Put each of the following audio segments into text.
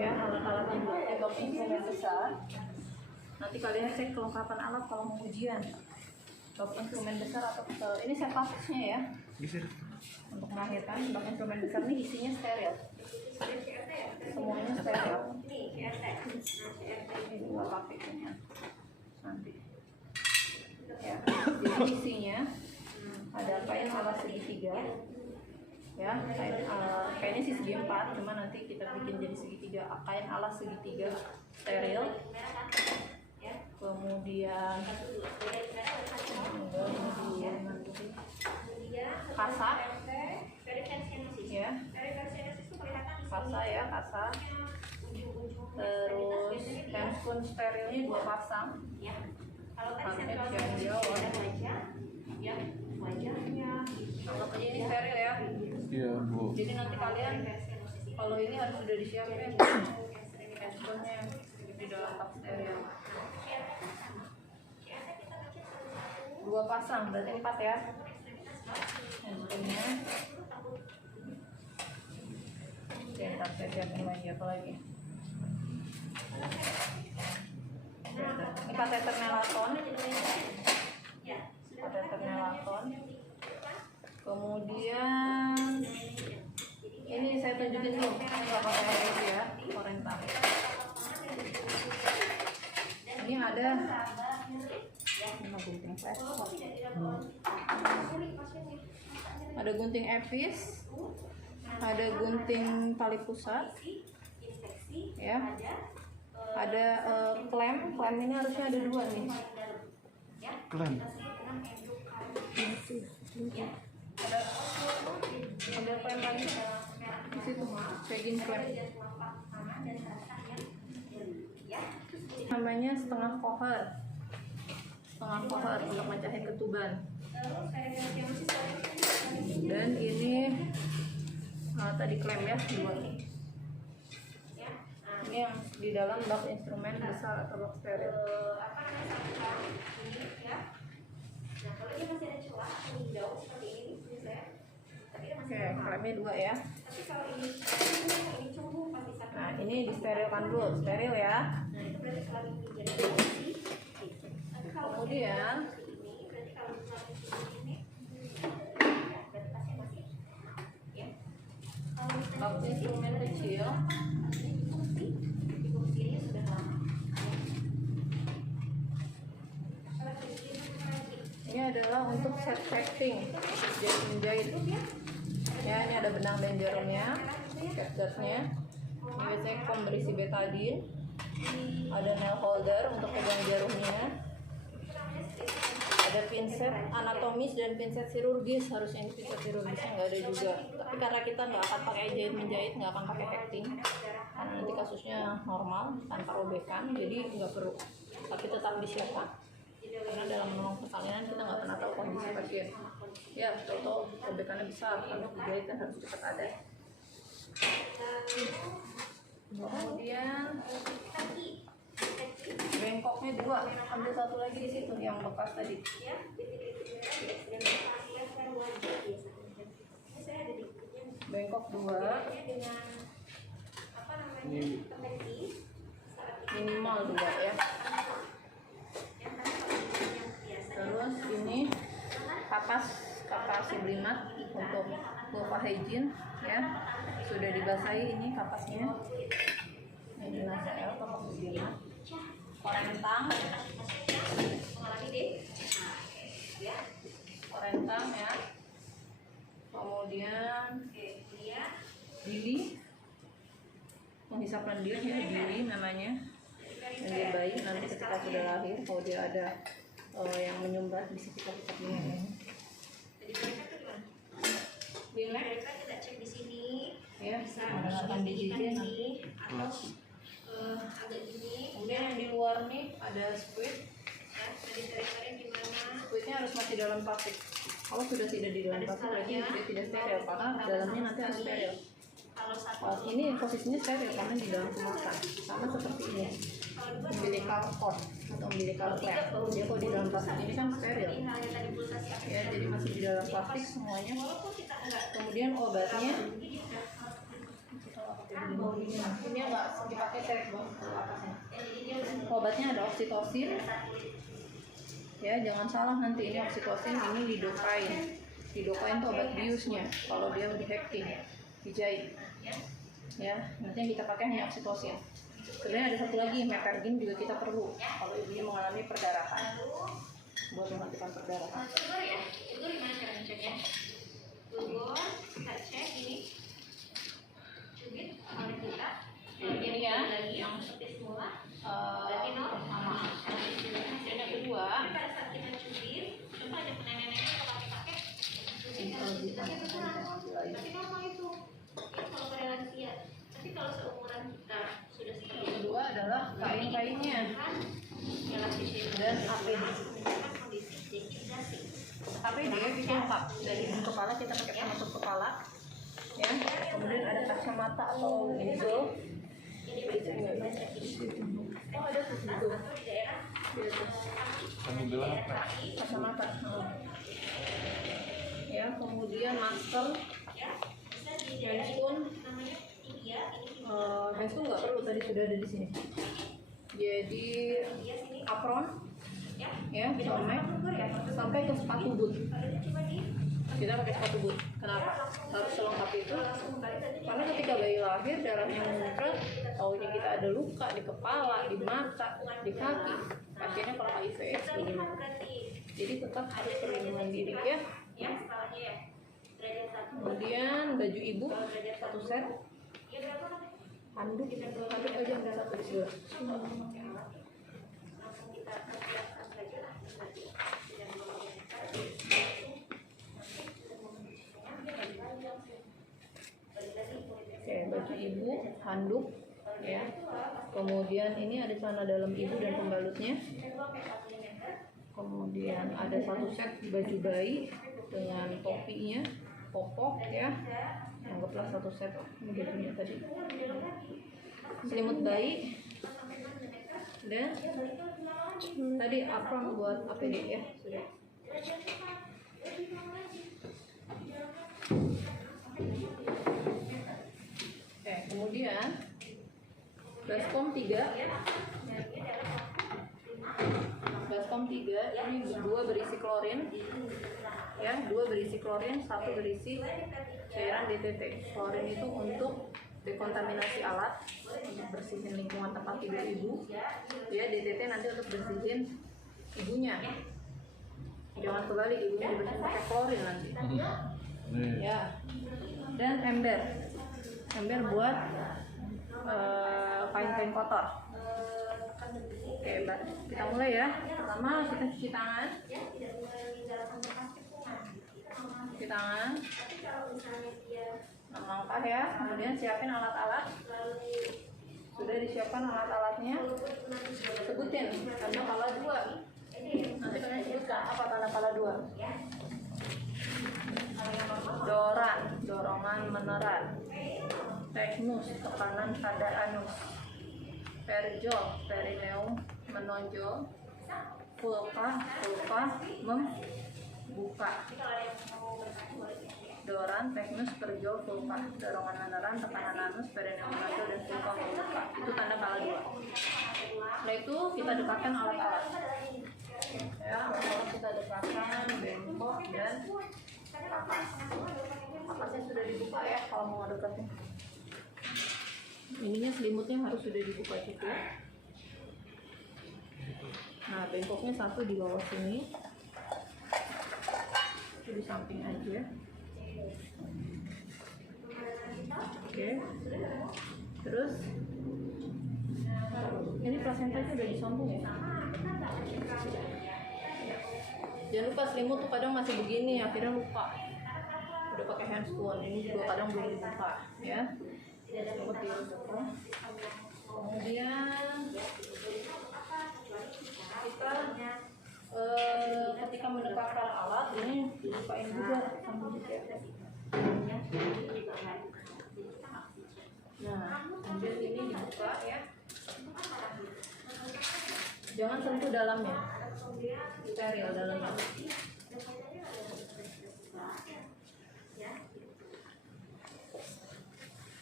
ya, alat-alat box instrumen besar. Nanti kalian cek kelengkapan alat kalau mau ujian. Box instrumen besar atau ini set boxnya ya. Untuk melahirkan box instrumen besar ini isinya steril. Semuanya steril. Ini nggak pakai nanti. Ya, jadi isinya ada kain alas segitiga. Ya, kainnya sih segi 4, cuma nanti kita bikin jadi segitiga, kain alas segitiga steril. Kemudian kasa ya, kasa ya, kasa. Terus handscoon sterilnya 2 pasang. Magnet yang jauh wajahnya. Anggap aja ini steril ya. Iya, Bu. Jadi nanti kalian kalau ini harus sudah disiapin handphonenya di dalam tak steril. 2 pasang, berarti 4 ya. Handphonenya. Oke, ntar saya siapin lagi apa lagi. Ini kateter melaton. Kateter melaton. Kemudian ini saya tunjukin dulu nggak pakai itu ya, korentang. Ini ada gunting flash, ada gunting epis, ada gunting tali pusat, ya, ada klem ini harusnya ada 2 nih. Klem. Ada klem lagi di situ, pegging klem. Namanya setengah kohar untuk menjahit ketuban. Dan ini tadi klem ya, 2 nih. Ini yang di dalam box instrumen besar atau box steril. Oke, klemnya 2 ya. Nah, ini disterilkan dulu, steril ya. Kemudian box instrumen kecil. Ini adalah untuk set packing, menjahit. Ya, ini ada benang dan jarumnya, capsule-nya. Ini biasanya foam berisi betadine. Ada nail holder untuk pegang jarumnya. Ada pinset anatomis dan pinset chirurgis. Harusnya ini pinset chirurgisnya nggak ada juga. Tapi karena kita nggak akan pakai jahit menjahit, nggak akan pakai hacking, karena nanti kasusnya normal tanpa robekan, jadi nggak perlu. Tapi tetap disiapkan. Karena dalam menolong persalinan kita nggak pernah tahu kondisi pasien. Ya, tahu-tahu robekannya besar, karena dijahit kan harus cepat ada. Kemudian bengkoknya 2, ambil 1 lagi di situ yang bekas tadi. Bengkok 2. Minimal 2 ya. Terus ini kapas sublimat untuk lupa hygiene ya, sudah dibasahi ini kapasnya. Ini nasel kapas sublimat, korentang ya. Kemudian Dili, menghisapkan dia ya, Dili namanya. Dan dia bayi nanti ketika sudah lahir, kalau dia ada yang menyumbat bisa kita hisapnya. Dilek kita cek di sini ya, menggunakan digitnya nanti atau agak gini. Kemudian yang di luar nih ada squid ya, ada gimana. Squidnya harus masih dalam plastik. Kalau sudah tidak di dalam plastik berarti dia tidak steril, karena dalamnya nanti harus steril. Ini posisinya steril karena di dalam kemasan, sama seperti ini umbilical cord atau umbilical flap. Dia kalau di dalam plastik ini kan steril ya, jadi masih di dalam plastik semuanya. Kemudian obatnya Ini nggak dipakai cerebon atasnya. Obatnya ada oksitosin. Ya, jangan salah nanti ini oksitosin, ini lidocaine. Lidocaine itu obat biusnya kalau dia di hacking, dijahit. Ya, nanti yang kita pakai hanya oksitosin. Kemudian ada satu lagi, mepergin juga kita perlu kalau ibunya mengalami perdarahan, buat menghentikan perdarahan. Ini ya, yang yang kedua, yang kedua adalah kain-kainnya dan APD. APD itu lengkap, dari kepala kita pakai penutup kepala, ya. Kemudian ada kacamata atau gimbal. Oh, ada tuh. kami bilang apa? Kacamata. Ya, kemudian masker, handphone. Handphone nggak perlu, tadi sudah ada di sini. Jadi apron, ya, helmet, sampai ke sepatu boot. Kita pakai sepatu boot. Kenapa? Harus selengkap itu. Karena ketika bayi lahir darahnya muncrat, taunya kita ada luka di kepala, di mata, di kaki. Pasiennya kalau HIV/AIDS bagaimana? Jadi tetap harus perlindungan diri ya. Kemudian baju ibu satu set, handuk aja ada satu di sebelah. Oke, baju ibu, handuk, ya. Kemudian ini ada celana dalam ibu dan pembalutnya. Kemudian ada satu set baju bayi dengan topinya, popok, ya. Anggaplah satu set ini bajunya tadi. Selimut bayi dan tadi apron buat APD ya sudah. Oke, kemudian baskom 3. Baskom 3 ini 2 berisi klorin, ya, 2 berisi klorin, 1 berisi cairan DTT. Klorin itu untuk dekontaminasi alat, untuk bersihin lingkungan tempat tidur ibu, ya. DTT nanti untuk bersihin ibunya. Jangan kebalik, ibunya dibersihin pakai klorin nanti, ya. Dan ember buat kain-kain kotor. Oke, Mbak, kita mulai ya. Pertama kita cuci tangan. Cuci tangan. Langkah ya. Kemudian siapin alat-alat. Sudah disiapkan alat-alatnya. Sebutin tanda pala 2. Nanti kalian sebutkan apa tanda pala 2. Doran, dorongan meneran. Teknus, tekanan pada anus. Perjol, perineum, menonjol. Vulva, membuka. Doran, teknus, perjol, vulva, dorongan meneran, tekanan anus, perineum, menonjol, dan vulva membuka. Itu tanda pala 2. Setelah itu kita dekatkan alat-alat. Ya, alat-alat kita dekatkan bengkok dan kapas. Kapasnya sudah dibuka ya kalau mau dekatnya. Ininya selimutnya harus sudah dibuka juga. Nah, bengkoknya satu di bawah sini, itu di samping aja. Oke. Terus ini plasentanya udah disambung ya. Jangan lupa selimut tuh kadang masih begini, akhirnya lupa. Udah pakai handscoon, ini juga kadang belum dibuka ya. Seperti itu. Kemudian kita ketika mendekatkan alat ini dibukain juga sambil dicetak. Nah, kemudian ini dibuka ya. Jangan sentuh dalamnya, steril dalamnya.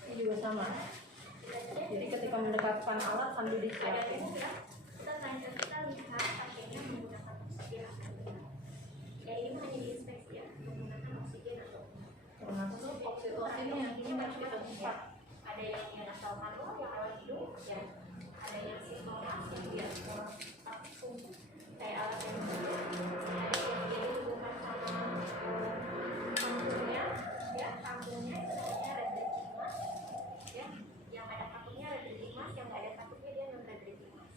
Ini juga sama. mendekatkan alat sambil disiapin. Kita lihat pasiennya menggunakan oksigen atau tidak. Ya ini hanya diinspeksi ya, menggunakan oksigen atau Termasuk oksitosinnya ini harus kita buka. ada yang nasal kanul, yang alat hidung, ya. Ada yang sintomas, yang dia langsung kayak alat yang ada yang dia hubungkan sama panggungnya, ya panggungnya itu namanya redretimas, ya. Yang ada takutnya redretimas, yang nggak ada takutnya dia non redretimas.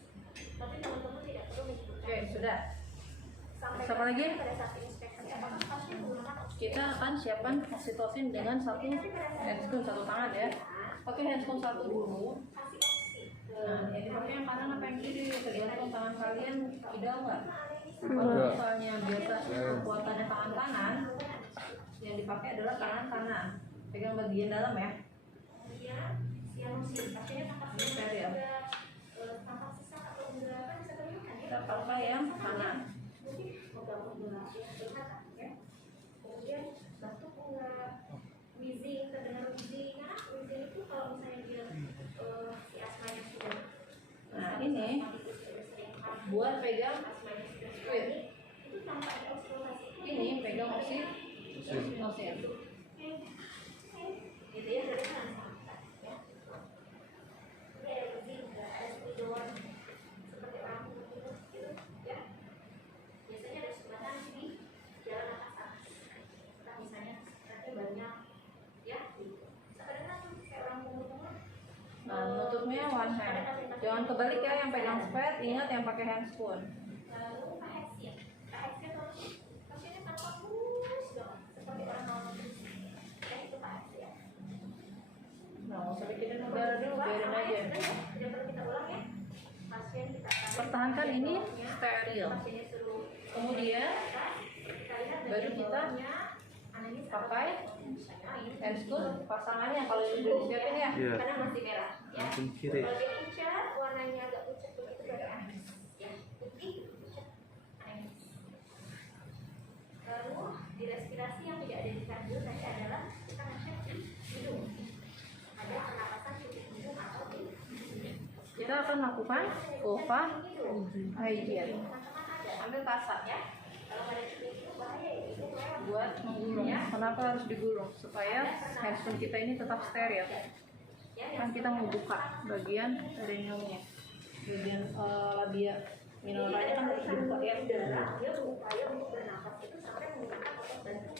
Tapi teman-teman tidak perlu menyebutkan. Oke, sudah. Sampai Apa lagi? pada saat inspeksi apakah pasien menggunakan oksigen? Kita akan siapkan oksitosin dengan satu handscoon satu tangan ya. Pakai handscoon satu dulu. Kasih oksi. Nah, yang dipakai yang kanan apa yang kiri tergantung tangan kalian ideal nggak? Kalau misalnya biasa kekuatannya tangan kanan, yang dipakai adalah tangan kanan. Pegang bagian dalam ya. Kemudian sianosin, pasiennya tanpa Ini steril. tanpa sesak atau enggak kan bisa temukan ya. Kita pakai yang kanan. Mungkin pegang enggak ya, kelihatan ya. Kemudian batuk enggak, wheezing, terdengar wheezing. Nah, wheezing itu kalau misalnya dia si asmanya sudah Nah, ini buat pegang asmanya sudah squid. itu tanpa dioksidasi Ini pegang oksitosin. gitu ya, dari sana ya. Ini ada wheezing, ada spidol seperti orang gitu ya. Biasanya ada sumbatan di jalan nafas. Kita misalnya nanti banyak ya gitu. Kadang-kadang kayak orang pungut-pungut. Nah, nutupnya one hand. Jangan kebalik ya, yang pegang spade, ingat yang pakai handscoon. Lalu kaheksia. Kaheksia tuh pasiennya tanpa mulus dong, seperti orang mau ya itu kaheksia. Nah, nggak usah bikinin udara dulu, biarin aja. Tidak perlu kita ulang ya. Pasien kita tarik. Pertahankan ini steril. Pasiennya suruh Kemudian kita lihat baru kita analisis pakai handscoon pasangannya kalau sudah disiapin ya. Iya. karena masih merah ya. Langsung kiri. Kalau dia pucat, warnanya agak pucat begitu berarti anis ya. Putih pucat anis. Lalu di respirasi yang tidak ada di kardio tadi adalah kita ngecek di hidung. Ada pernapasan cukup hidung atau di Kita akan lakukan OVA hygiene. teman-teman ada Ambil kasa ya. Kalau ada cukup hidung bahaya ya, itu lewat. buat menggulung. Kenapa harus digulung? Supaya handscoon kita ini tetap steril. Kan kita mau buka bagian perineumnya, bagian labia minoranya kan harus dibuka ya. Dia berupaya untuk bernapas itu sampai menggunakan otot bantu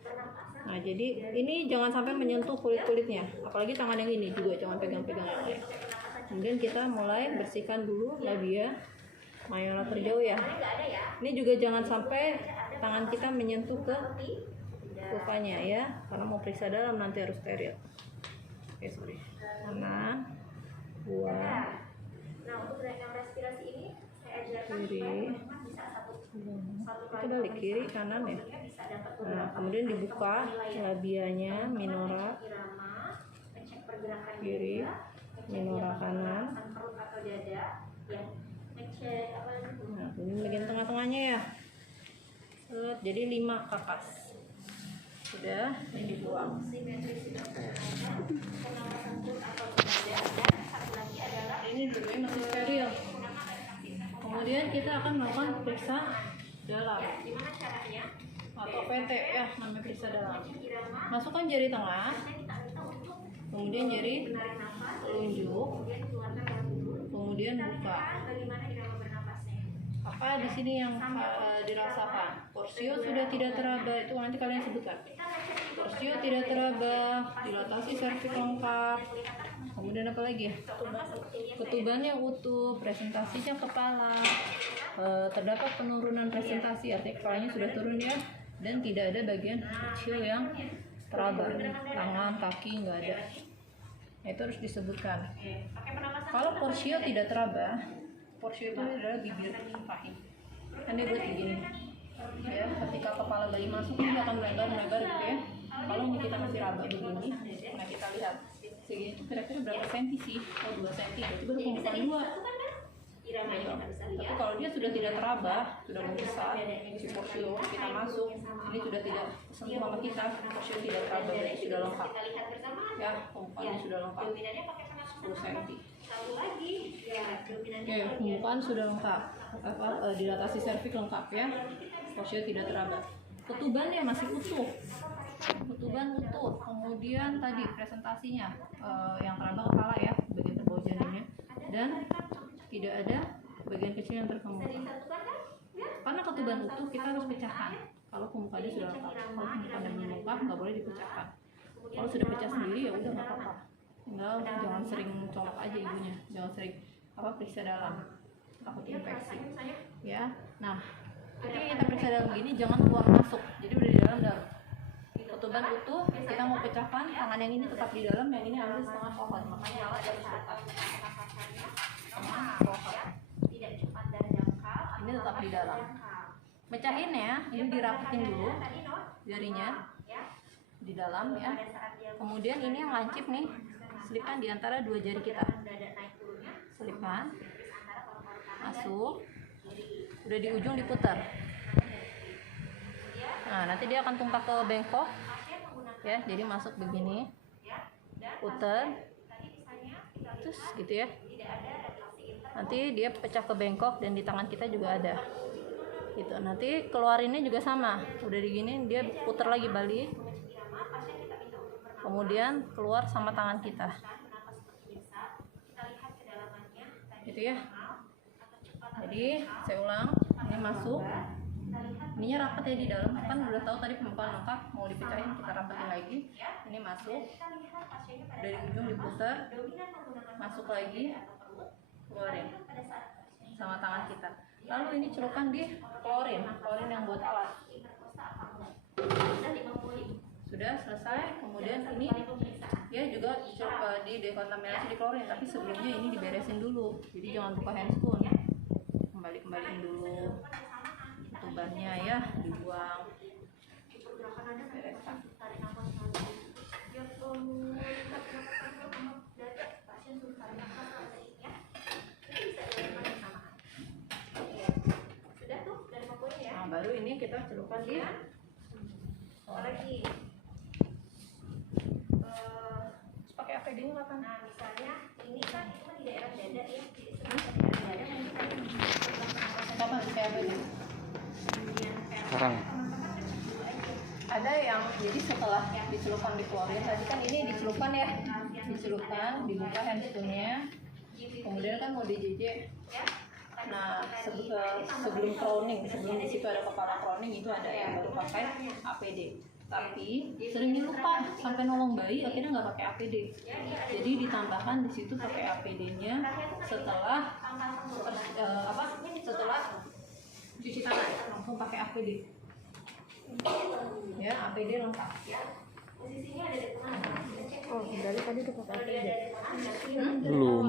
pernapasan. Nah, jadi ini jangan sampai menyentuh kulit-kulitnya, apalagi tangan yang ini juga jangan pegang-pegang ya. Kemudian kita mulai bersihkan dulu labia mayora terjauh ya. Nggak ada ya. Ini juga jangan sampai tangan kita menyentuh ke pupanya ya, karena mau periksa dalam nanti harus steril. Oke, sorry. Kanan, buang, Nah, untuk yang respirasi ini saya ajarkan Kiri. supaya teman-teman bisa satu itu balik kiri kanan ya. bisa dapat Nah, beberapa kemudian dibuka labianya minora irama, ngecek pergerakan kiri, dada, ngecek minora dia kanan. pergerakan perut atau dada, ya, ngecek apa lagi? Nah, ini bagian tengah-tengahnya ya. Set, jadi 5 kapas. Sudah, ini dibuang. Simetri sudah ada, pengawasan perut atau dada, dan satu lagi adalah Ini dulunya masih steril. Kemudian kita akan melakukan periksa dalam gimana caranya? atau PT ya, namanya periksa dalam. Irama, Masukkan jari tengah, kita minta untuk kemudian jari menarik nafas, telunjuk, kemudian keluarkan dalam dulu. kemudian buka. Bagaimana irama bernafasnya? Apa di sini yang dirasakan? Porsio sudah tidak teraba, itu nanti kalian sebutkan. Porsio tidak teraba, dilatasi serviks lengkap. Kemudian apa lagi? Ketubannya utuh, presentasinya kepala, terdapat penurunan presentasi, artinya kepalanya sudah turun ya, dan tidak ada bagian kecil yang teraba, tangan, kaki nggak ada. Itu harus disebutkan. Pakai pernapasan. Kalau porsio tidak teraba, porsio itu adalah bibir rahim. Kan dia buat begini. Ya, ketika kepala bayi masuk ini akan melebar gitu ya. Kalau ini kita masih raba begini, nah kita lihat segini itu kira-kira berapa senti sih? Oh 2 senti, berarti baru pembukaan 2. Irama ini kita bisa Tapi lihat. kalau dia sudah tidak teraba, sudah membesar, si porsio kita masuk, ini sudah tidak sentuh sama kita, porsio tidak teraba, berarti sudah lengkap. Kita lihat bersama. Ya, pembukaannya sudah lengkap, Dominannya pakai pernapasan. 10 senti. tahu lagi ya dominannya. Oke, pembukaan sudah lengkap. Dilatasi serviks lengkap ya. Posio tidak teraba. Ketubannya masih utuh. Ketuban utuh. Kemudian tadi presentasinya yang teraba kepala ya, bagian terbawah janinnya, dan tidak ada bagian kecil yang terkemuka. Karena ketuban utuh kita harus pecahkan. Kalau pembukaannya sudah lengkap, kalau pembukaannya belum lengkap nggak boleh dipecahkan. Kalau sudah pecah sendiri ya udah nggak apa-apa. Tinggal jangan sering colok aja ibunya, jangan sering periksa dalam, takut infeksi. Ya, nah ketika kita periksa dalam begini jangan keluar masuk, jadi udah di dalam. Ketuban utuh, kita mau pecahkan, tangan yang ini tetap di dalam, yang ini ambil setengah pohon, makanya alat harus dekat. Setengah pohon. Ini tetap di dalam. Mecahinnya, ini dirapetin dulu jarinya di dalam ya. Kemudian ini yang lancip nih, selipkan di antara dua jari kita. Selipkan, masuk, udah di ujung diputar. Nah, nanti dia akan tumpah ke bengkok ya, jadi masuk begini, putar, terus gitu ya. Nanti dia pecah ke bengkok dan di tangan kita juga ada. Gitu. Nanti keluarinnya juga sama, udah digini dia putar lagi balik, kemudian keluar sama tangan kita. Gitu ya. Jadi saya ulang, ini masuk. Ininya rapat ya di dalam, kan udah tahu tadi pembukaan lengkap, mau dipecahin kita rapetin lagi. Ini masuk, dari ujung diputar, masuk lagi, keluarin sama tangan kita. Lalu ini celupkan di klorin yang buat alat. Sudah selesai, kemudian ini ya juga di dekontaminasi di klorin, tapi sebelumnya ini diberesin dulu. Jadi jangan buka handscoon, kembaliin dulu tubannya ya, dibuang. Bereskan. Nah, baru ini kita celupkan di Lagi pakai APD-nya kapan? nah misalnya ini kan cuma di daerah dada ya, Kapan pakai APD? Sekarang. Ada yang jadi setelah dicelupkan di klorin, tadi kan ini dicelupkan ya, dicelupkan, dibuka handscoon-nya, kemudian kan mau di-JJ. Nah, sebelum crowning, sebelum di situ ada kepala crowning, itu ada yang baru pakai APD. Tapi seringnya lupa sampai nolong bayi akhirnya nggak pakai APD. Jadi ditambahkan di situ pakai APD-nya setelah setelah cuci tangan langsung pakai APD. Ya, APD lengkap. posisinya ada di tengah. Oh, dari tadi udah pakai APD. Belum.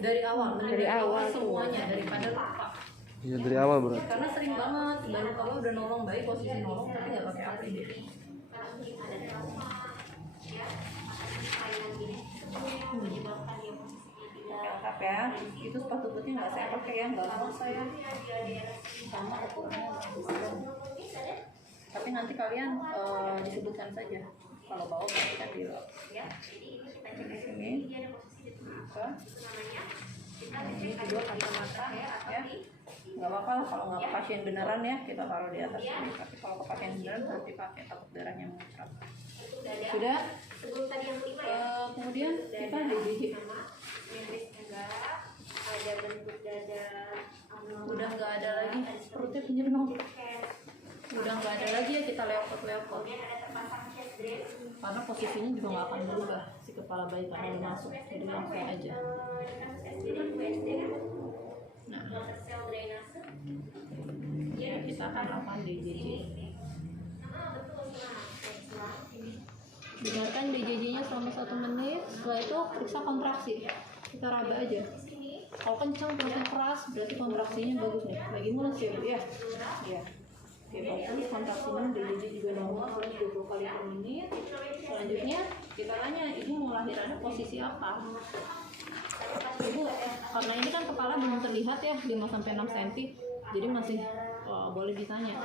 Dari awal semuanya daripada lupa. Iya dari awal berarti. Karena sering banget baru kalau udah nolong bayi posisi nolong tapi nggak pakai APD. Lengkap ya. Itu sepatu putih nggak saya pakai ya, nggak mau saya. Sama ukurannya tapi nanti kalian disebutkan saja. Kalau bau berarti kan di lock. Ya, jadi ini kita cek di sini. Buka. Ini kedua kacamata ya. Nggak apa-apa lah kalau nggak ke pasien beneran ya, kita taruh di atas ini. Tapi kalau ke pasien beneran harus dipakai, takut darahnya muncrat. Sudah. Sebelum tadi yang kelima ya. Kemudian kita DJJ. Ada bentuk dada. Udah nggak ada lagi perutnya pinjam dong. Udah nggak ada lagi ya kita leopot. Karena posisinya juga nggak akan berubah si kepala bayi karena udah masuk, jadi langsung aja. Nah, ya kita akan lakukan DJJ. Dengarkan DJJ-nya selama 1 menit. Setelah itu periksa kontraksi. Kita raba aja. Kalau kencang perutnya keras berarti kontraksinya bagus nih. Lagi mulus ya, Bu ya. Ya. Oke, bagus kontraksinya DJJ juga normal 20 kali per menit. Selanjutnya kita tanya ibu mau lahirannya posisi apa? Ibu, karena ini kan kepala belum terlihat ya 5-6 cm, jadi masih boleh ditanya.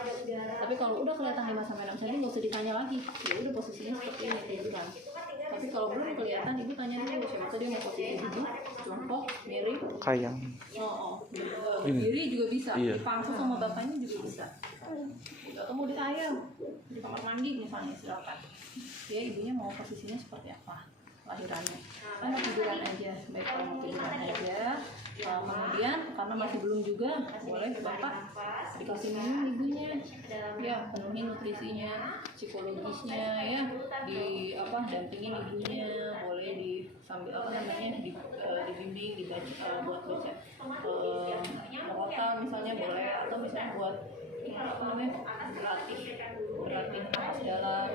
Tapi kalau udah kelihatan 5-6 cm nggak usah ditanya lagi. Ya udah posisinya seperti ini gitu kan. Tapi kalau belum kelihatan ibu tanya dulu siapa tadi mau posisi 7, bongkok, miring. Kayang. Diri juga bisa, Iya. dipangku sama bapaknya juga bisa. Atau mau di ayam, di kamar mandi misalnya, silakan. Ya ibunya mau posisinya seperti apa lahirannya. Kan mau tiduran aja, baik kalau mau tiduran aja. Kemudian karena masih belum juga, boleh bapak dikasih minum ibunya. Ya penuhi nutrisinya, psikologisnya ya, di apa dampingin ibunya, boleh di sambil apa namanya dibimbing dibaca buat baca rotal misalnya boleh, atau misalnya buat apa namanya berlatih nafas dalam,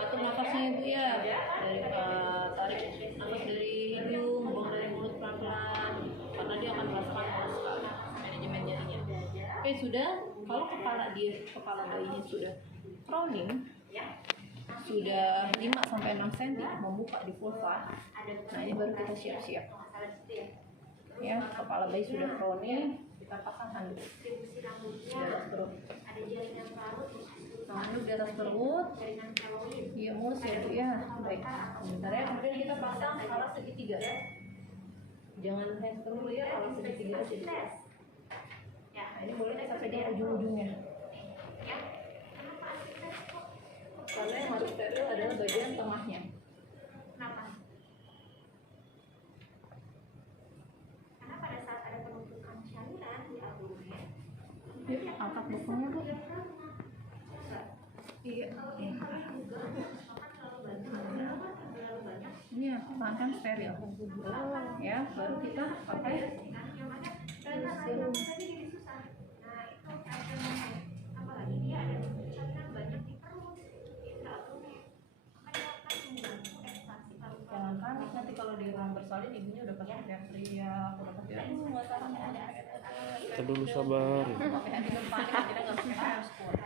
atur nafasnya ibu ya, dari tarik nafas dari hidung, buang dari mulut pelan-pelan, karena dia akan merasakan manajemen jarinya. Oke sudah, kalau kepala bayinya sudah crowning, sudah 5-6 cm membuka di vulva, nah ini baru kita siap-siap. Ya, kepala bayi sudah crowning, kita pasang handuk di atas perut. Handuk di atas perut. Iya mulus ya bu ya. Baik. Sebentar ya. Kemudian kita pasang alas segitiga. Jangan hamster dulu ya, alas segitiga aja dulu. Nah ini boleh sampai di ujung-ujungnya. Karena yang harus steril adalah bagian tengahnya. Kenapa? Karena pada saat ada penumpukan cairan di abdomen, Yuk, angkat bokongnya bu. Iya. Ini ya, makan steril. Ya, baru kita pakai serum. apalagi dia ada cairan banyak di perut, di abdomen, makanya akan mengganggu ekspansi paru-paru. Jangan nanti kalau di ruang bersalin ibunya udah pasti teriak, udah pasti aduh nggak tahan ya. Kita dulu sabar. Pakai anti panik, kita nggak pakai transport.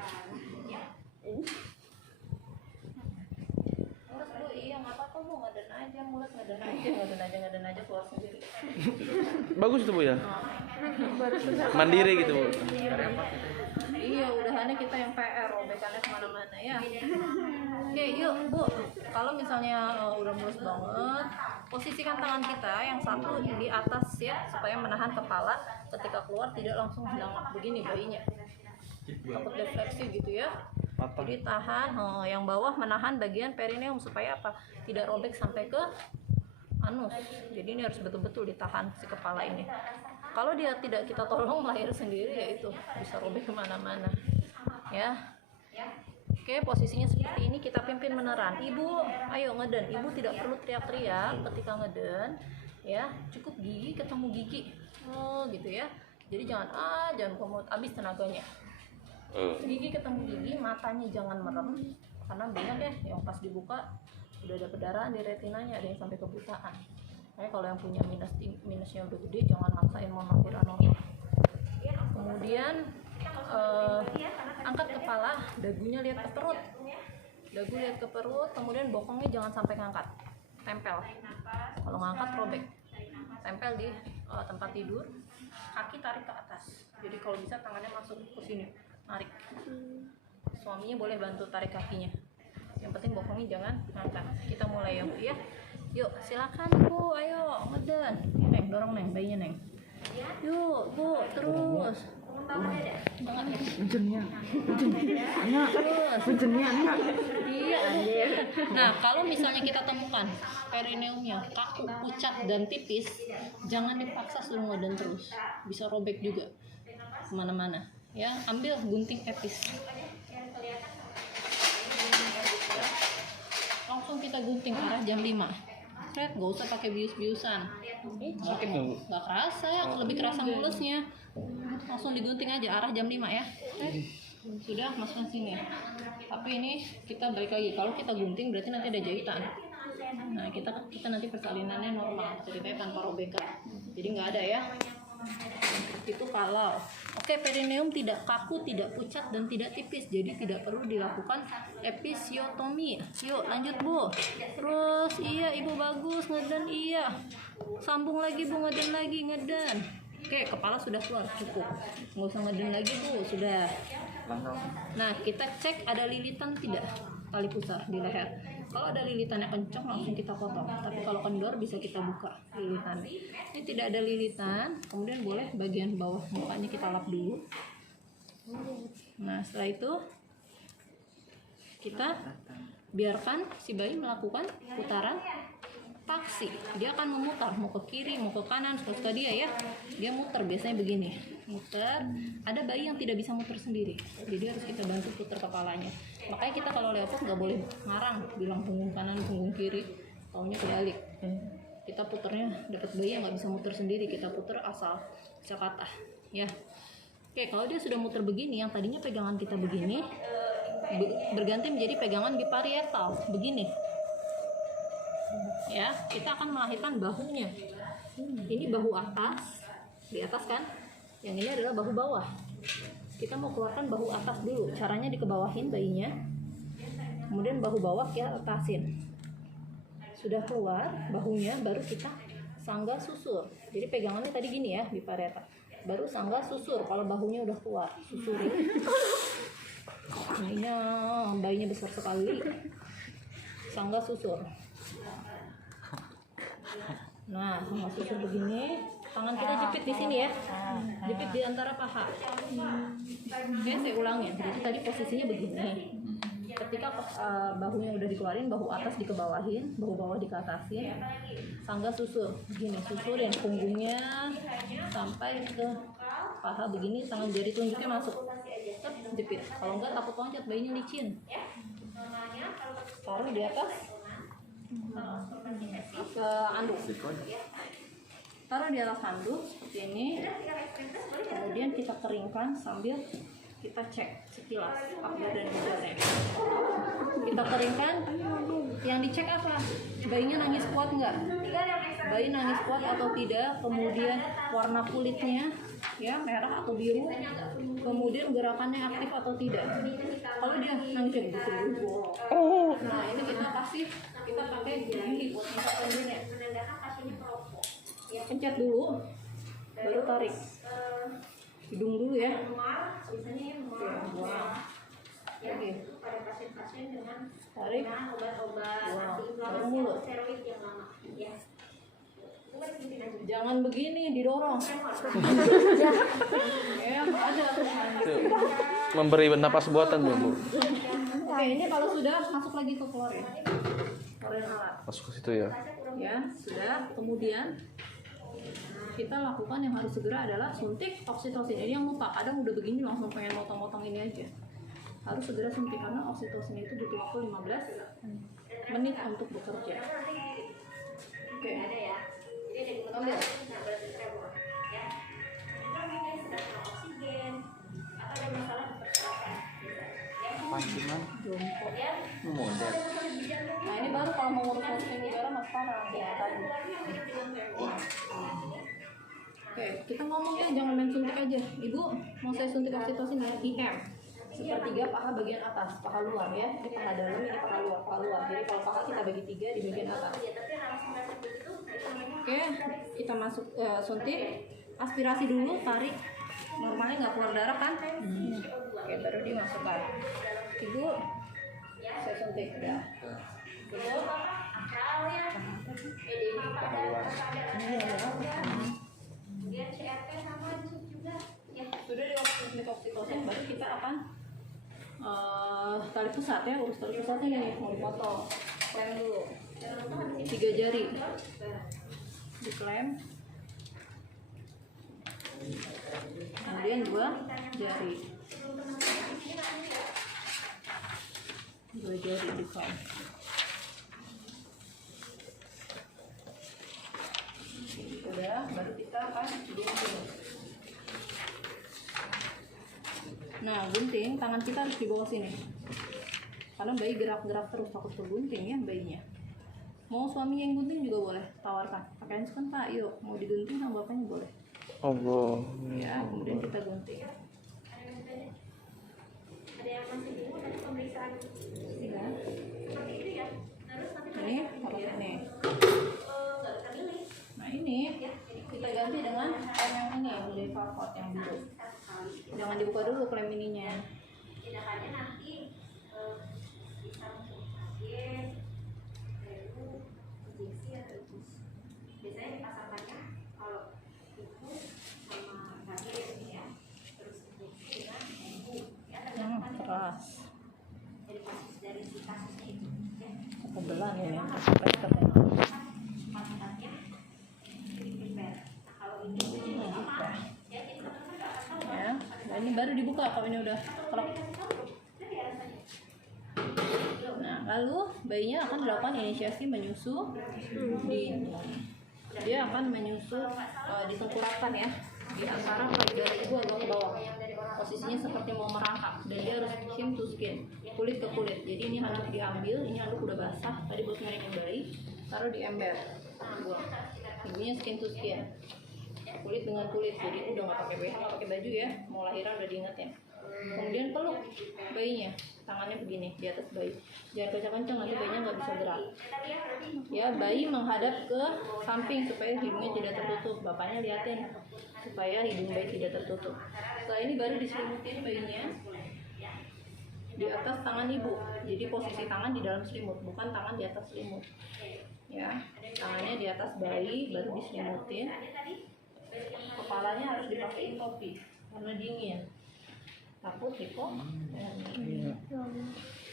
Mulus bu, iya nggak apa-apa bu, ngaden aja, mulus ngaden aja keluar sendiri. Bagus itu bu ya. Mandiri gitu bu. Iya, udahannya kita yang PR, robekannya kemana-mana ya. Oke, yuk bu. Kalau misalnya udah mulus banget, posisikan tangan kita yang satu di atas ya, supaya menahan kepala ketika keluar tidak langsung hilang begini bayinya. Takut defleksi gitu ya. Jadi tahan, yang bawah menahan bagian perineum supaya apa? Tidak robek sampai ke anus. Jadi ini harus betul-betul ditahan si kepala ini. Kalau dia tidak kita tolong lahir sendiri, ya itu bisa robek kemana-mana. Ya. Oke, posisinya seperti ini, kita pimpin meneran. Ibu, ayo ngeden. Ibu tidak perlu teriak-teriak ketika ngeden. Ya, cukup gigi ketemu gigi. Oh, gitu ya. Jadi jangan komot, habis tenaganya. Gigi ketemu gigi, matanya jangan merem, karena banyak ya yang pas dibuka udah ada pendarahan di retinanya, ada yang sampai kebutaan. Makanya kalau yang punya minusnya udah gede, jangan maksain mau lahiran normal. Kemudian angkat kepala, dagunya lihat ke perut, dagu lihat ke perut, kemudian bokongnya jangan sampai ngangkat, tempel. Kalau ngangkat robek, tempel di tempat tidur, kaki tarik ke atas. Jadi kalau bisa tangannya masuk ke sini, tarik. Suaminya boleh bantu tarik kakinya. Yang penting bokongnya jangan ngangkat. Kita mulai ya bu ya. Yuk silakan bu, ayo ngeden. Neng, dorong neng, bayinya neng. Yuk bu, terus. Hujannya anak. Iya. Nah kalau misalnya kita temukan perineumnya kaku, pucat dan tipis, jangan dipaksa suruh ngeden terus. Bisa robek juga kemana-mana. Ya, ambil gunting epis. Langsung kita gunting arah jam 5. Gak usah pakai bius-biusan. Sakit nggak bu? Gak kerasa ya, lebih kerasa mulusnya. Langsung digunting aja arah jam 5 ya. Sudah, masukkan sini. Tapi ini kita balik lagi. Kalau kita gunting berarti nanti ada jahitan. Nah, kita nanti persalinannya normal, ceritanya tanpa robekan. Jadi nggak ada ya. Itu kalau perineum tidak kaku, tidak pucat dan tidak tipis, jadi tidak perlu dilakukan episiotomi. Yuk lanjut bu. Terus iya ibu bagus ngeden, iya sambung lagi bu, ngeden lagi, ngeden. Oke, kepala sudah keluar, cukup, nggak usah ngeden lagi bu, sudah. Nah kita cek ada lilitan tidak tali pusar di leher. Kalau ada lilitannya kencang langsung kita potong. Tapi kalau kendor bisa kita buka lilitannya. Ini tidak ada lilitan, kemudian boleh bagian bawah mukanya kita lap dulu. Nah setelah itu kita biarkan si bayi melakukan putaran taksi. Dia akan memutar, mau ke kiri, mau ke kanan, suka-suka dia ya. Dia muter, biasanya begini, muter. Ada bayi yang tidak bisa muter sendiri, jadi harus kita bantu putar kepalanya. Makanya kita kalau leopard nggak boleh ngarang, bilang punggung kanan, punggung kiri, taunya kebalik. Kita puternya dapat bayi yang nggak bisa muter sendiri, kita puter asal kata ya. Oke, kalau dia sudah muter begini, yang tadinya pegangan kita begini berganti menjadi pegangan biparietal begini. Ya, kita akan melahirkan bahunya. Ini bahu atas, di atas kan? Yang ini adalah bahu bawah. Kita mau keluarkan bahu atas dulu. Caranya dikebawahin bayinya. Kemudian bahu bawah kita atasin. Sudah keluar bahunya, baru kita sanggah susur. Jadi pegangannya tadi gini ya, biparietal. Baru sanggah susur. Kalau bahunya udah keluar, susurin. Bayinya besar sekali. Sanggah susur. Nah, sama susur begini, tangan kita jepit di sini ya, jepit di antara paha. Oke, saya ulangin. Jadi tadi posisinya begini. Ketika bahunya udah dikeluarin, bahu atas dikebawahin, bahu bawah dikeatasin, sanggah susur. Begini, susurin punggungnya sampai ke paha begini, tangan jari telunjuknya masuk. Jepit. Kalau enggak takut loncat, bayinya licin. Taruh di atas. Ke anduk, taruh di atas handuk seperti ini, kemudian kita keringkan sambil kita cek sekilas akbar dan bobotnya. Kita keringkan, yang dicek apa? Bayinya nangis kuat nggak? Bayi nangis kuat atau tidak? Kemudian warna kulitnya ya merah atau biru, kemudian gerakannya aktif atau tidak. Kalau dia nangis gitu, nah ini kita kasih, kita pakai gigi buat misalkan gini, pencet dulu, baru tarik hidung dulu ya. Oke, tarik, baru mulut. Jangan begini, didorong. Ya, ada. Memberi napas buatan tuh Bu. Oke, ini kalau sudah masuk lagi ke klorin. Klorin alat. Masuk ke situ ya. Ya, sudah. Kemudian kita lakukan yang harus segera adalah suntik oksitosin. Ini yang lupa, kadang udah begini langsung pengen motong-motong ini aja. Harus segera suntik karena oksitosin itu butuh waktu 15 menit untuk bekerja. Oke. Ambil. Pancingan. Jongkok. Model. Nah ini baru kalau mau ngurus udara mas parah ya tadi. Oke, kita ngomongnya jangan main suntik aja. Ibu, mau saya suntik oksitosin ya, IM. Sepertiga paha bagian atas, paha luar ya. Ini paha dalam, ini paha luar, paha luar. Jadi kalau paha kita bagi 3 di bagian atas. Oke, kita masuk suntik, aspirasi dulu, tarik. Normalnya nggak keluar darah kan? Oke, baru dimasukkan. Ibu, saya suntik ya. Ibu, sudah di oksitosin, baru kita akan tali pusat ya, urus tali pusatnya nih, mau dipotong. Klem dulu, 3 jari, diklem, kemudian 2 jari, 2 jari diklem. Udah, baru kita akan gunting. Nah, gunting, tangan kita harus di bawah sini. Karena bayi gerak-gerak terus, takut kegunting ya bayinya. Mau suaminya yang gunting juga boleh, tawarkan. Pakai handphone Pak, yuk, mau digunting sama bapaknya boleh. Allah. Ya, kemudian kita gunting. Ada yang masih bingung tadi pemeriksaan Ya. seperti itu ya. Terus nanti Ini harus ini. nggak bisa milih. Nah ini kita ganti dengan klem yang ini, yang Velvet yang biru. Jangan dibuka dulu klem ininya. Tindakannya nanti bisa masuk pasien baru dibuka kalau ini udah kelak. Nah, lalu bayinya akan dilakukan inisiasi menyusu dia akan menyusu di tengkurapan ya, di antara payudara ibu agak ke bawah. Posisinya seperti mau merangkak dan dia harus skin to skin, kulit ke kulit. Jadi ini handuk diambil, ini handuk udah basah, tadi buat ngeringin bayi, taruh di ember, buang. Ibunya skin to skin, kulit dengan kulit, jadi udah nggak pakai BH, nggak pakai baju ya, mau lahiran udah diingetin. Kemudian peluk bayinya, tangannya begini di atas bayi, jangan kencang-kencang nanti bayinya nggak bisa gerak ya. Bayi menghadap ke samping supaya hidungnya tidak tertutup, bapaknya liatin supaya hidung bayi tidak tertutup. Setelah ini baru diselimutin bayinya di atas tangan ibu, jadi posisi tangan di dalam selimut, bukan tangan di atas selimut ya. Tangannya di atas bayi baru diselimutin, kepalanya harus dipakein topi karena dingin, takut hipo.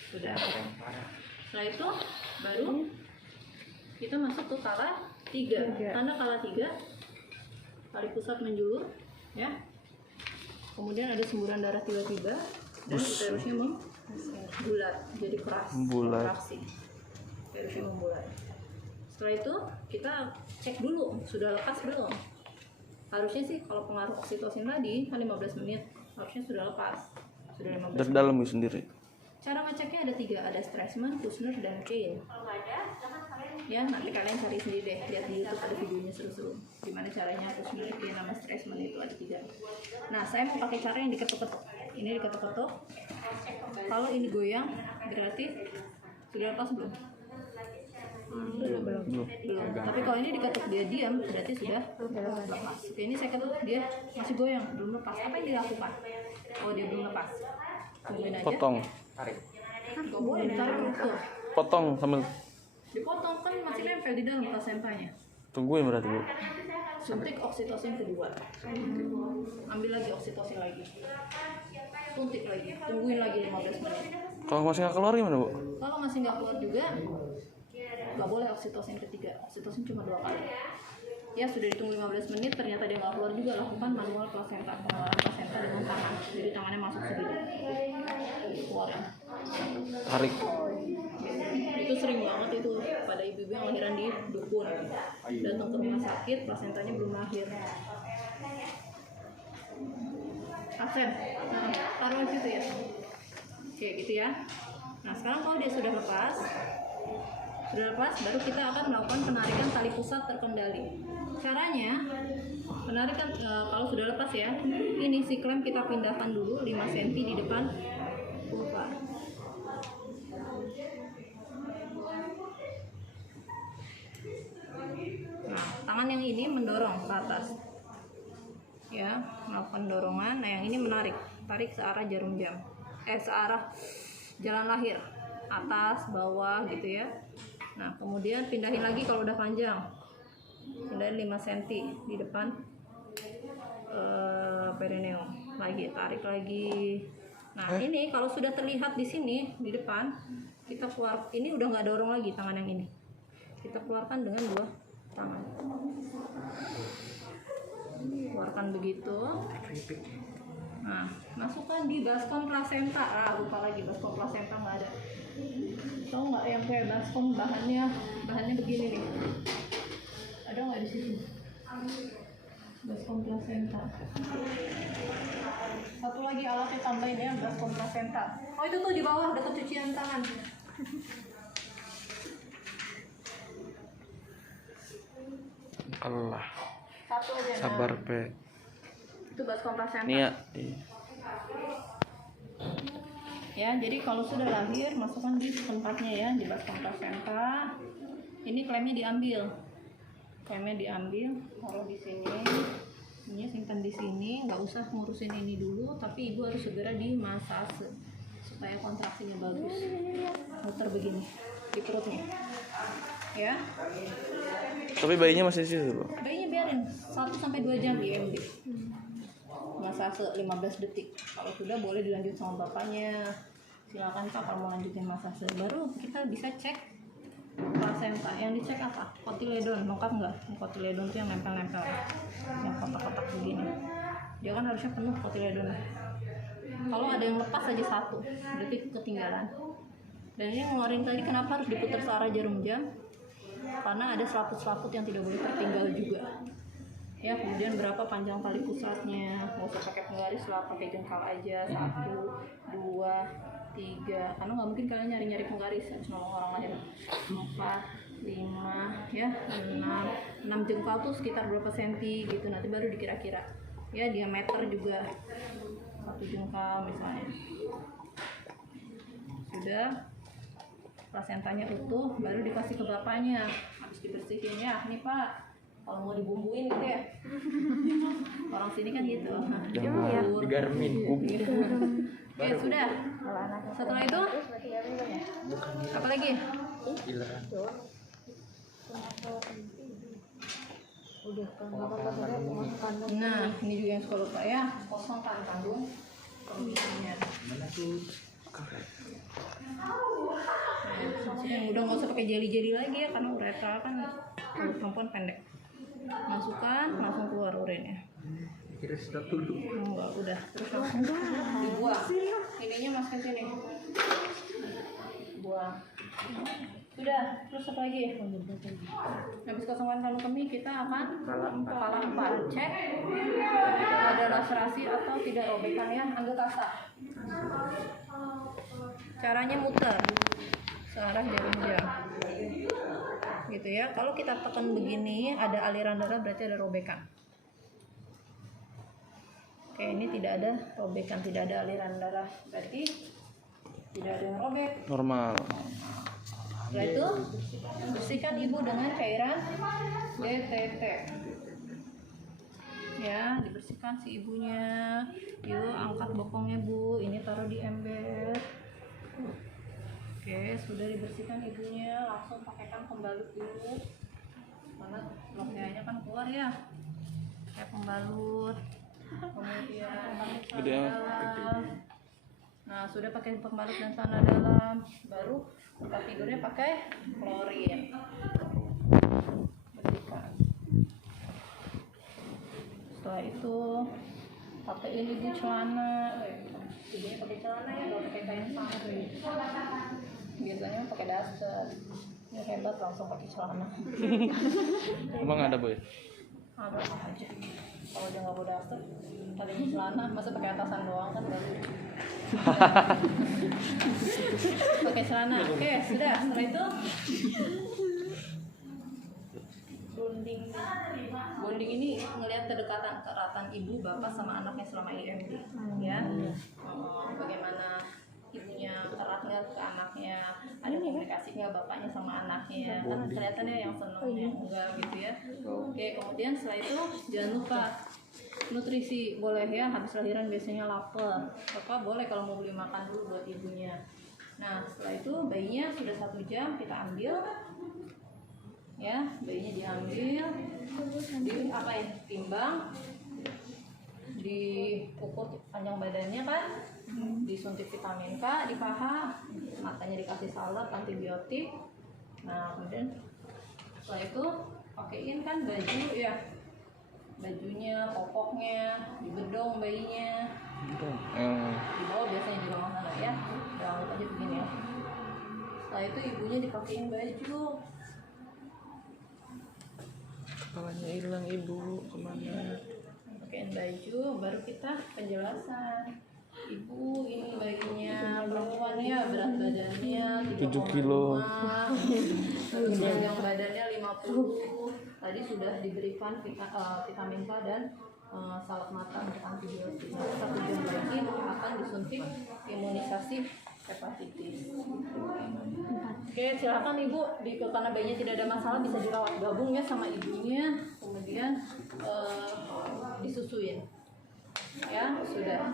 Sudah. Setelah itu baru kita masuk ke kala 3. Tanda kala 3, tali pusat menjulur ya. Kemudian ada semburan darah tiba-tiba dan uterusnya membulat, jadi keras, kontraksi. Uterusnya membulat. Setelah itu kita cek dulu sudah lepas belum. Harusnya sih kalau pengaruh oksitosin tadi kan 15 menit, harusnya sudah lepas. Sudah 15 Dari menit. dalam sendiri. Cara ngeceknya ada 3, ada Stresemann, Kushner, dan Kane. Ya, nanti kalian cari sendiri deh, lihat di YouTube ada videonya seru-seru. Gimana caranya Kushner, Kane, sama Stresemann itu ada 3. Nah, saya mau pakai cara yang diketuk-ketuk. Ini diketuk-ketuk. Kalau ini goyang, berarti sudah lepas belum? Belum. Tapi kalau ini diketuk dia diam, berarti sudah lepas. Oke, ini saya ketuk dia masih goyang, belum lepas. Apa yang dilakukan? Oh, dia belum lepas. Tungguin aja. Potong. Nggak boleh ditarik tuh. Potong sambil Dipotong kan masih nempel di dalam plasentanya. tungguin berarti Bu. Suntik oksitosin kedua. Ambil lagi oksitosin lagi. Suntik lagi. Tungguin lagi 15 menit. Kalau masih nggak keluar gimana Bu? Kalau masih nggak keluar juga, nggak boleh oksitosin ketiga. Oksitosin cuma 2 kali. Ya sudah ditunggu 15 menit, ternyata dia nggak keluar juga, lakukan manual plasenta, pengeluaran plasenta dengan tangan. Jadi tangannya masuk segini, keluarin. Tarik. Itu sering banget itu pada ibu-ibu yang lahiran di dukun, datang ke rumah sakit, plasentanya belum lahir. Absen, taruh di situ ya. Oke gitu ya. Nah sekarang kalau dia sudah lepas, baru kita akan melakukan penarikan tali pusat terkendali. Caranya penarikan kalau sudah lepas ya, ini si klem kita pindahkan dulu 5 cm di depan vulva. Nah, tangan yang ini mendorong ke atas ya, melakukan dorongan. Nah yang ini menarik, tarik searah jarum jam, searah jalan lahir, atas bawah gitu ya. Nah kemudian pindahin lagi kalau udah panjang, pindahin 5 cm di depan perineum lagi, tarik lagi. Nah ini kalau sudah terlihat di sini di depan, kita keluar, ini udah nggak dorong lagi tangan yang ini, kita keluarkan dengan 2 tangan, keluarkan begitu. Nah masukkan di baskom plasenta. Lupa lagi baskom plasenta nggak ada. Tahu nggak yang kayak baskom bahannya begini nih, ada nggak di situ? Baskom plasenta. Satu lagi alatnya tambahin ya, baskom plasenta. Oh itu tuh di bawah ada cucian tangan. Allah. Satu aja. Sabar Nah. Pe. Itu baskom plasenta. Nih ya. Ya, jadi kalau sudah lahir masukkan di tempatnya ya, di baskom plasenta. Ini klemnya diambil, taruh di sini. Ini simpan di sini, nggak usah ngurusin ini dulu, tapi ibu harus segera dimasase supaya kontraksinya bagus. Muter begini di perutnya, ya. Tapi bayinya masih di situ Bu. Bayinya biarin 1-2 jam IMD. Masase 15 detik. Kalau sudah boleh dilanjut sama bapaknya. Silakan Pak kalau mau lanjutin masase. Baru kita bisa cek plasenta. Yang dicek apa? Kotiledon, lengkap nggak? Kotiledon itu yang nempel-nempel, yang kotak-kotak begini. Dia kan harusnya penuh kotiledon. Kalau ada yang lepas aja satu, berarti ketinggalan. Dan ini ngeluarin tadi kenapa harus diputar searah jarum jam? Karena ada selaput-selaput yang tidak boleh tertinggal juga. Ya, kemudian berapa panjang tali pusatnya? Nggak usah pakai penggaris lah, pakai jengkal aja. 1, 2, 3. Karena nggak mungkin kalian nyari-nyari penggaris harus nolong orang lain. 4, 5, ya, 6 jengkal tuh sekitar berapa senti gitu. Nanti baru dikira-kira. Ya, diameter juga 1 jengkal misalnya. Sudah, plasentanya utuh, baru dikasih ke bapaknya. Habis dibersihin ya, nih Pak. Kalau mau dibumbuin gitu ya. Orang sini kan gitu. Digarmin. Oke, sudah. Setelah itu apa lagi? Nah, ini juga yang suka lupa ya. Kosongkan kandung kondisinya. Yang udah nggak usah pakai jeli-jeli lagi ya, karena uretra kan kalau perempuan pendek. Masukkan, langsung keluar urinnya. Enggak, udah. Terus langsung dibuang. Ininya masukin sini. Buang. Sudah, terus apa lagi? Habis kosongan kandung kemih, kita akan kepala 4. Cek ada laserasi atau tidak robekan ya, ambil kasa. Caranya muter searah jarum jam. Gitu ya. Kalau kita tekan begini, ada aliran darah berarti ada robekan. Oke, ini tidak ada robekan, tidak ada aliran darah, berarti tidak ada yang robek. Normal. Setelah itu bersihkan ibu dengan cairan DTT. Ya, dibersihkan si ibunya. Yuk, angkat bokongnya Bu. Ini taruh di ember. Oke, sudah dibersihkan ibunya. Langsung pakaikan pembalut dulu. Karena lokeanya kan keluar ya. Kayak pembalut. Kemudian pakai celana dalam. Nah, sudah pakai pembalut dan celana dalam, baru tempat tidurnya pakai klorin. Bersihkan. Setelah itu pakaiin ibu celana. Ibunya pakai celana ya, kalau pakai kain sari. Biasanya pakai daster. Ini hebat, langsung pakai celana. Emang ada Boy? Ada apa aja. Kalau dia nggak bawa daster, tadinya celana, masa pakai atasan doang kan baru. Pakai celana. Oke, sudah. Setelah itu bonding ini ngelihat keratan ibu, bapak sama anaknya selama IMD, ya. Bagaimana ibunya erat nggak ke anaknya, ada komunikasi nggak bapaknya sama anaknya, kan kelihatannya yang seneng yang enggak gitu ya. Oke, kemudian setelah itu jangan lupa nutrisi, boleh ya, habis lahiran biasanya lapar, bapak boleh kalau mau beli makan dulu buat ibunya. Nah, setelah itu bayinya sudah 1 jam, kita ambil ya, bayinya diambil, timbang, diukur panjang badannya kan, disuntik vitamin K di paha, matanya dikasih salep antibiotik. Nah, kemudian setelah itu pakein kan baju ya, bajunya, popoknya, dibedong bayinya, di bawah biasanya di bawah sana ya, jangan lupa aja begini ya. Setelah itu ibunya dipakein baju. Kepalanya hilang ibu, kemana? Pakein baju, baru kita penjelasan. Ibu, ini bayinya perempuan ya, berat badannya 7 kilo. Yang badannya 50. Tadi sudah diberikan vitamin K dan salep mata untuk antibiotik. Nah, 1 jam lagi akan disuntik imunisasi hepatitis. Oke, silakan ibu, karena bayinya tidak ada masalah bisa dirawat gabung ya sama ibunya, kemudian disusuin. Ya, sudah.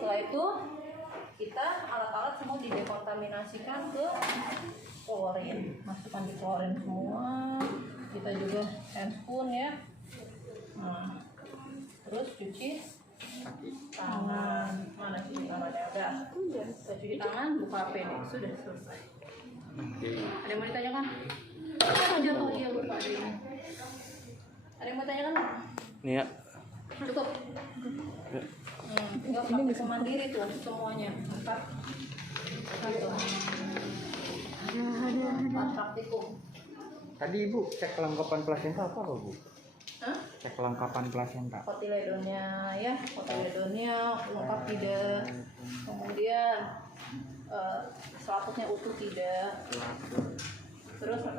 Setelah itu kita alat-alat semua didekontaminasikan ke klorin, masukkan di klorin semua. Kita juga handphone ya. Nah, terus cuci tangan. Mana cuci tangannya? Udah. Kita cuci tangan, buka APD. Sudah selesai. Ada yang mau ditanyakan? Jatuh, iya lupa ada ini. Ada yang mau tanyakan? Nih ya. Cukup. Tinggal praktikum mandiri tuh semuanya. 4 praktikum. Tadi Ibu cek kelengkapan plasenta apa Bu? Hah? Cek kelengkapan plasenta. Kotiledonnya ya, kotiledonnya lengkap tidak. Kemudian selaputnya utuh tidak. Terus apa lagi?